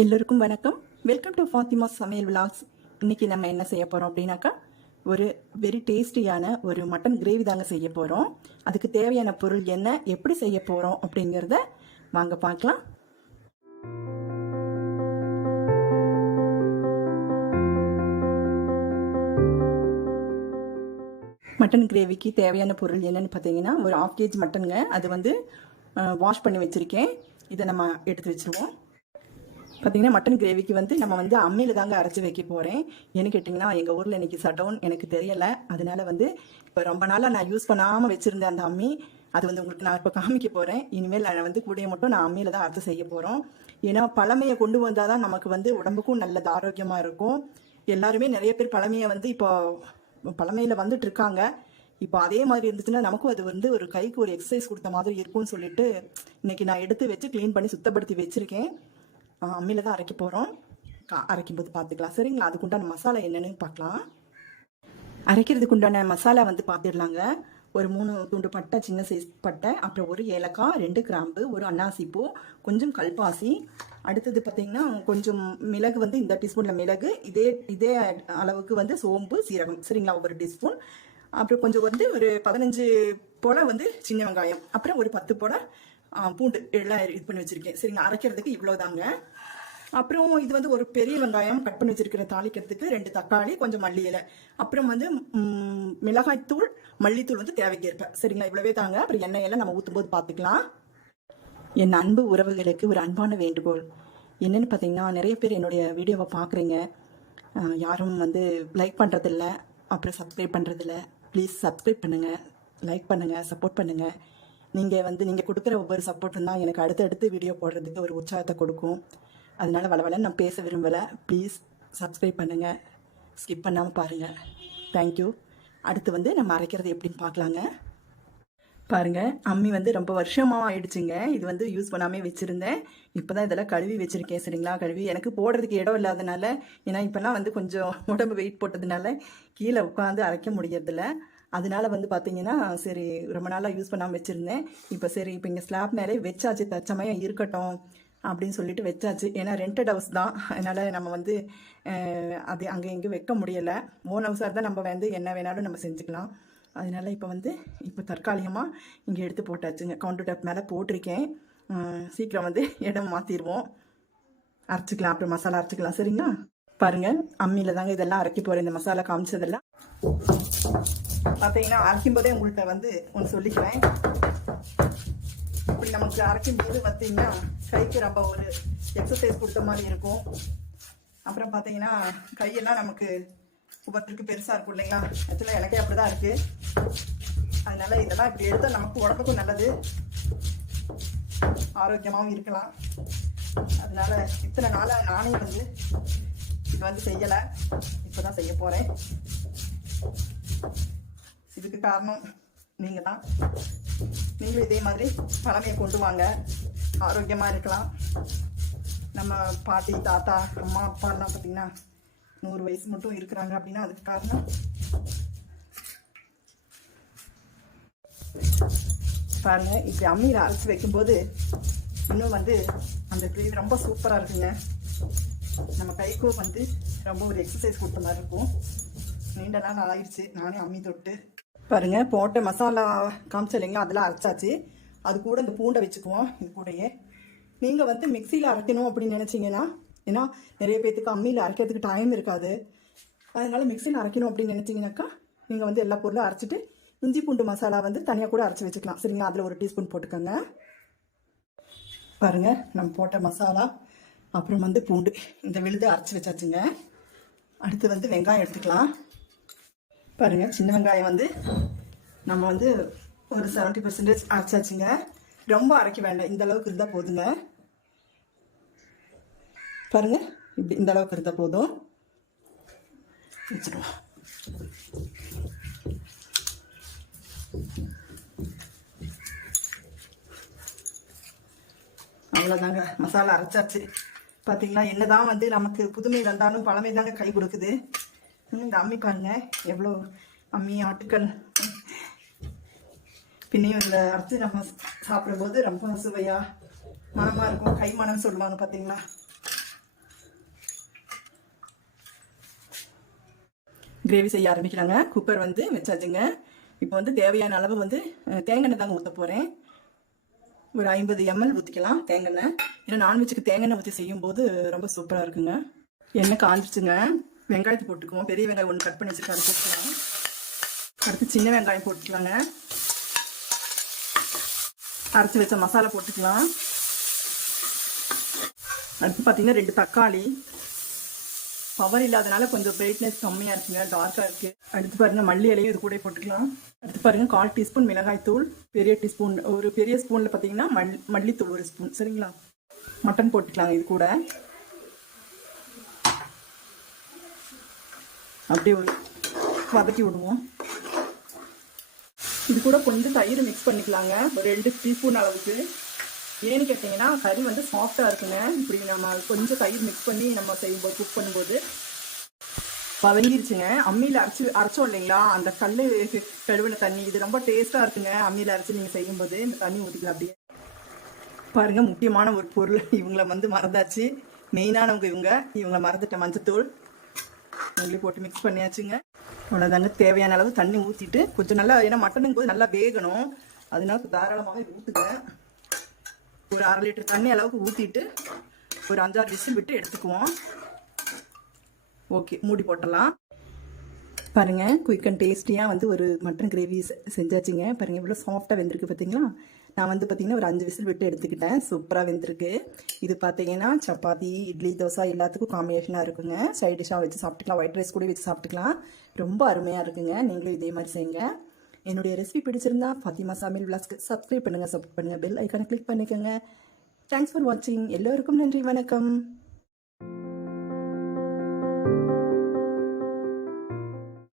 எல்லோருக்கும் வணக்கம். Welcome to Fathima சமையல் விலாக்ஸ். இன்னைக்கு நம்ம என்ன செய்ய போகிறோம் அப்படின்னாக்கா, ஒரு வெரி டேஸ்டியான ஒரு மட்டன் கிரேவி தாங்க செய்ய போகிறோம். அதுக்கு தேவையான பொருள் என்ன, எப்படி செய்ய போகிறோம் அப்படிங்கிறத வாங்க பார்க்கலாம். மட்டன் கிரேவிக்கு தேவையான பொருள் என்னன்னு பார்த்தீங்கன்னா, ஒரு 1/2 kg மட்டனுங்க. அது வந்து வாஷ் பண்ணி வச்சுருக்கேன். இதை நம்ம எடுத்து வச்சுருவோம். பார்த்தீங்கன்னா மட்டன் கிரேவிக்கு வந்து நம்ம வந்து அம்மியில் தாங்க அரைச்சி வைக்க போகிறேன். ஏன்னு கேட்டிங்கன்னா, எங்கள் ஊரில் இன்றைக்கி ஷட்டவுன், எனக்கு தெரியலை. அதனால வந்து இப்போ ரொம்ப நாளாக நான் யூஸ் பண்ணாமல் வச்சுருந்தேன் அந்த அம்மி. அது வந்து உங்களுக்கு நான் இப்போ காமிக்க போகிறேன். இனிமேல் நான் வந்து கூடையை மட்டும் நான் அம்மியில் தான் அரைச்சி செய்ய போகிறோம். ஏன்னா பழமையை கொண்டு வந்தால் தான் நமக்கு வந்து உடம்புக்கும் நல்லது, ஆரோக்கியமாக இருக்கும். எல்லாருமே நிறைய பேர் பழமையை வந்து இப்போ பழமையில் வந்துட்டு இருக்காங்க. இப்போ அதே மாதிரி இருந்துச்சுன்னா நமக்கும் அது வந்து ஒரு கைக்கு ஒரு எக்ஸசைஸ் கொடுத்த மாதிரி இருக்கும்னு சொல்லிட்டு இன்றைக்கி நான் எடுத்து வச்சு க்ளீன் பண்ணி சுத்தப்படுத்தி வச்சுருக்கேன். அம்மியில் தான் அரைக்க போகிறோம். அரைக்கும்போது பார்த்துக்கலாம், சரிங்களா? அதுக்குண்டான மசாலா என்னென்னு பார்க்கலாம். அரைக்கிறதுக்கு உண்டான மசாலா வந்து பார்த்துடலாங்க. ஒரு 3 துண்டு பட்டை, சின்ன சைஸ் பட்டை, அப்புறம் ஒரு ஏலக்காய், 2 கிராம்பு, ஒரு அன்னாசிப்பூ, கொஞ்சம் கல்பாசி. அடுத்தது பார்த்திங்கன்னா கொஞ்சம் மிளகு, வந்து இந்த டீஸ்பூனில் மிளகு, இதே அளவுக்கு வந்து சோம்பு, சீரகம், சரிங்களா? ஒரு டீஸ்பூன். அப்புறம் கொஞ்சம் வந்து ஒரு 15 போல் வந்து சின்ன வெங்காயம், அப்புறம் ஒரு 10 போல் பூண்டு எல்லாம் இது பண்ணி வச்சுருக்கேன், சரிங்க? அரைக்கிறதுக்கு இவ்வளோதாங்க. அப்புறம் இது வந்து ஒரு பெரிய வெங்காயம் கட் பண்ணி வச்சுருக்கிறேன் தாளிக்கிறதுக்கு, 2 தக்காளி, கொஞ்சம் மல்லி இலை, அப்புறம் வந்து மிளகாய்த்தூள், மல்லித்தூள் வந்து தேவைக்கேற்ப, சரிங்களா? இவ்வளவே தாங்க. அப்புறம் எண்ணெயெல்லாம் நம்ம ஊற்றும் போது பார்த்துக்கலாம். என் அன்பு உறவுகளுக்கு ஒரு அன்பான வேண்டுகோள் என்னென்னு பார்த்தீங்கன்னா, நிறைய பேர் என்னுடைய வீடியோவை பார்க்குறீங்க, யாரும் வந்து லைக் பண்ணுறதில்ல, அப்புறம் சப்ஸ்கிரைப் பண்ணுறதில்ல. ப்ளீஸ் சப்ஸ்கிரைப் பண்ணுங்கள், லைக் பண்ணுங்கள், சப்போர்ட் பண்ணுங்கள். நீங்கள் கொடுக்குற ஒவ்வொரு சப்போர்ட்டும் தான் எனக்கு அடுத்தடுத்து வீடியோ போடுறதுக்கு ஒரு உற்சாகத்தை கொடுக்கும். அதனால வளவளன்னு நான் பேச விரும்பலை. ப்ளீஸ் சப்ஸ்கிரைப் பண்ணுங்கள், ஸ்கிப் பண்ணாமல் பாருங்கள். தேங்க்யூ. அடுத்து வந்து நம்ம அரைக்கிறது எப்படின்னு பார்க்கலாங்க. பாருங்கள், அம்மி வந்து ரொம்ப வருஷமாக ஆயிடுச்சுங்க. இது வந்து யூஸ் பண்ணாமல் வச்சுருந்தேன். இப்போ தான் இதெல்லாம் கழுவி வச்சுருக்கேன், சரிங்களா? கழுவி எனக்கு போடுறதுக்கு இடம் இல்லாதனால, ஏன்னா இப்போல்லாம் வந்து கொஞ்சம் உடம்பு வெயிட் போட்டதுனால கீழே உட்காந்து அரைக்க முடியறதில்ல. அதனால வந்து பார்த்தீங்கன்னா, சரி ரொம்ப நாளாக யூஸ் பண்ணாமல் வச்சுருந்தேன். இப்போ இங்கே ஸ்லாப் மேலே வச்சாச்சு, தச்சமயம் இருக்கட்டும் அப்படின்னு சொல்லிட்டு வச்சாச்சு. ஏன்னா ரெண்டட் ஹவுஸ் தான், அதனால் நம்ம வந்து அது அங்கே எங்கேயும் வைக்க முடியலை. ஓன் ஹவுஸாக இருந்தால் நம்ம வந்து என்ன வேணாலும் நம்ம செஞ்சுக்கலாம். அதனால் இப்போ தற்காலிகமாக இங்கே எடுத்து போட்டாச்சுங்க. கவுண்டர் டாப் மேலே போட்டிருக்கேன். சீக்கிரம் வந்து இடம் மாற்றிடுவோம், அரைச்சிக்கலாம், அப்புறம் மசாலா அரைச்சிக்கலாம், சரிங்களா? பாருங்கள், அம்மியில் தாங்க இதெல்லாம் அரைக்க போகிறேன். இந்த மசாலா காமிச்சதெல்லாம் பார்த்தீங்கன்னா, அரைக்கும் போதே உங்கள்கிட்ட வந்து ஒன்று சொல்லிக்கிறேன். இப்படி நமக்கு அரைக்கும் போது பார்த்தீங்கன்னா கைக்கு ரொம்ப ஒரு எக்ஸசைஸ் கொடுத்த மாதிரி இருக்கும். அப்புறம் பார்த்தீங்கன்னா கையெல்லாம் நமக்கு ஒவ்வொருத்தருக்கு பெருசாக இருக்கும் இல்லைங்களா? ஆக்சுவலாக எனக்கே அப்படி தான் இருக்குது. அதனால் இதெல்லாம் இப்படி எடுத்தால் நமக்கு உடம்புக்கும் நல்லது, ஆரோக்கியமாகவும் இருக்கலாம். அதனால் இத்தனை நாளாக நானே வந்து இது வந்து செய்யலை, இப்போ தான் செய்ய போகிறேன். இதுக்கு காரணம் நீங்கள் தான். நீங்களும் இதே மாதிரி பழமையை கொண்டு வாங்க, ஆரோக்கியமாக இருக்கலாம். நம்ம பாட்டி, தாத்தா, அம்மா, அப்பாலாம் பார்த்திங்கன்னா 100 வயசு மட்டும் இருக்கிறாங்க அப்படின்னா அதுக்கு காரணம் பாருங்கள். இப்படி அம்மியில் அரைச்சி வைக்கும்போது இன்னும் வந்து அந்த கிரேவி ரொம்ப சூப்பராக இருக்குங்க. நம்ம கைக்கும் வந்து ரொம்ப ஒரு எக்ஸசைஸ் கொடுத்த மாதிரி இருக்கும். நீண்ட நாள் ஆகிடுச்சு நானே அம்மி தொட்டு. பாருங்கள், போட்ட மசாலா காமிச்ச இல்லைங்களா, அதெல்லாம் அரைச்சாச்சு. அது கூட இந்த பூண்டை வச்சுக்குவோம். இது கூடயே நீங்கள் வந்து மிக்சியில் அரைக்கணும் அப்படின்னு நினச்சிங்கன்னா, ஏன்னா நிறைய பேர்த்துக்கு அம்மியில் அரைக்கிறதுக்கு டைம் இருக்காது. அதனால் மிக்சியில் அரைக்கணும் அப்படின்னு நினச்சிங்கனாக்கா, நீங்கள் வந்து எல்லா பொருளும் அரைச்சிட்டு இஞ்சி பூண்டு மசாலா வந்து தனியாக கூட அரைச்சி வச்சுக்கலாம், சரிங்களா? அதில் ஒரு டீஸ்பூன் போட்டுக்கோங்க. பாருங்கள், நம்ம போட்ட மசாலா, அப்புறம் வந்து பூண்டு, இந்த விழுது அரைச்சி வச்சாச்சுங்க. அடுத்து வந்து வெங்காயம் எடுத்துக்கலாம். பாருங்கள், சின்ன வெங்காயம் வந்து நம்ம வந்து ஒரு 70% அரைச்சாச்சுங்க. ரொம்ப அரைக்க வேண்டாம், இந்த அளவுக்கு இருந்தால் போதுங்க. பாருங்கள், இப்படி இந்த அளவுக்கு இருந்தால் போதும். வச்சுருவோம். அவ்வளோதாங்க, மசாலா அரைச்சாச்சு. பார்த்தீங்களா, என்னதான் வந்து நமக்கு புதுமை வந்தாலும் பழமை தாங்க கை கொடுக்குது. இந்த அம்மி பாருங்க, எவ்வளோ அம்மி, ஆட்டுக்கள். பின்னையும் இந்த அரைச்சி நம்ம சாப்பிடும்போது ரொம்ப சுவையாக மனமாக இருக்கும். கை மனம் சொல்லுவாங்க பார்த்தீங்களா, கிரேவி செய்ய ஆரம்பிக்கிறாங்க. குக்கர் வந்து வச்சாச்சுங்க. இப்போ வந்து தேவையான அளவு வந்து தேங்காய் எண்ணெய் தாங்க ஊற்ற போகிறேன். ஒரு 50 ml ஊற்றிக்கலாம் தேங்காய் எண்ணெய். ஏன்னா நான்வெஜ்ஜுக்கு தேங்காய் எண்ணெய் ஊற்றி செய்யும்போது ரொம்ப சூப்பராக இருக்குங்க. எண்ணெய் காஞ்சிச்சுங்க. வெங்காயத்தை போட்டுக்குவோம். பெரிய வெங்காயம் ஒன்று கட் பண்ணி வச்சுருக்கேன், அதை போட்டுக்கலாம். அடுத்து சின்ன வெங்காயம் போட்டுக்கலாங்க. அரைச்சி வச்ச மசாலா போட்டுக்கலாம். அடுத்து பார்த்தீங்கன்னா 2 தக்காளி. பவர் இல்லாதனால கொஞ்சம் பிரைட்னஸ் கம்மியாக இருக்குங்க, டார்க்காக இருக்குது. அடுத்து பாருங்கள் மல்லி இலையும் இது கூட போட்டுக்கலாம். அடுத்து பாருங்கள் 1/4 டீஸ்பூன் மிளகாய் தூள், பெரிய டீஸ்பூன் ஒரு பெரிய ஸ்பூனில் பார்த்தீங்கன்னா மல்லித்தூள் 1 ஸ்பூன். சரிங்களா? மட்டன் போட்டுக்கலாங்க இது கூட. அப்படியே வதக்கி விடுவோம். இது கூட கொஞ்சம் தயிர் மிக்ஸ் பண்ணிக்கலாங்க, ஒரு 2 டீஸ்பூன் அளவுக்கு. ஏன்னு கேட்டிங்கன்னா கறி வந்து சாஃப்டாக இருக்குங்க. இப்படி நம்ம கொஞ்சம் தயிர் மிக்ஸ் பண்ணி நம்ம செய்யும்போது குக் பண்ணும்போது வதங்கிருச்சுங்க. அம்மியில் அரைச்சோம் இல்லைங்களா, அந்த கல் கழுவின தண்ணி இது ரொம்ப டேஸ்ட்டாக இருக்குங்க. அம்மியில் அரைச்சி நீங்கள் செய்யும்போது இந்த தண்ணி ஊற்றிக்கலாம். அப்படியே பாருங்கள், முக்கியமான ஒரு பொருள் இவங்கள வந்து மறந்தாச்சு. மெயினானவங்க இவங்களை மறந்துட்ட மஞ்சத்தூள் உங்களே போட்டு மிக்ஸ் பண்ணியாச்சுங்க. அவ்வளோதாங்க. தேவையான அளவு தண்ணி ஊற்றிட்டு கொஞ்சம் நல்லா, ஏன்னா மட்டனுங்கும் போது நல்லா வேகணும், அதனால தாராளமாகவே ஊற்றுங்க. ஒரு 1/2 லிட்டர் தண்ணி அளவுக்கு ஊற்றிட்டு ஒரு 5-6 விசில் விட்டு எடுத்துக்குவோம். ஓகே, மூடி போட்டலாம். பாருங்கள், குயிக் அண்ட் டேஸ்டியாக வந்து ஒரு மட்டன் கிரேவி செஞ்சாச்சுங்க. பாருங்கள் இவ்வளோ சாஃப்டாக வெந்திருக்கு பார்த்தீங்களா. நான் வந்து பார்த்தீங்கன்னா ஒரு 5 விசில் விட்டு எடுத்துக்கிட்டேன். சூப்பராக வெந்திருக்கு. இது பார்த்தீங்கன்னா சப்பாத்தி, இட்லி, தோசை எல்லாத்துக்கும் காம்பினேஷனாக இருக்குங்க. சைட் டிஷ்ஷாக வச்சு சாப்பிட்டுக்கலாம், ஒயிட் ரைஸ் கூட வச்சு சாப்பிட்டுக்கலாம். ரொம்ப அருமையாக இருக்குங்க. நீங்களும் இதே மாதிரி செய்யுங்க. என்னுடைய ரெசிபி பிடிச்சிருந்தா ஃபாத்திமா சமையல் விலாஸ்க்கு சப்ஸ்கிரைப் பண்ணுங்கள், சப்போர்ட் பண்ணுங்கள், பெல் ஐக்கானை கிளிக் பண்ணிக்கோங்க. தேங்க்ஸ் ஃபார் வாட்சிங். எல்லோருக்கும் நன்றி, வணக்கம்.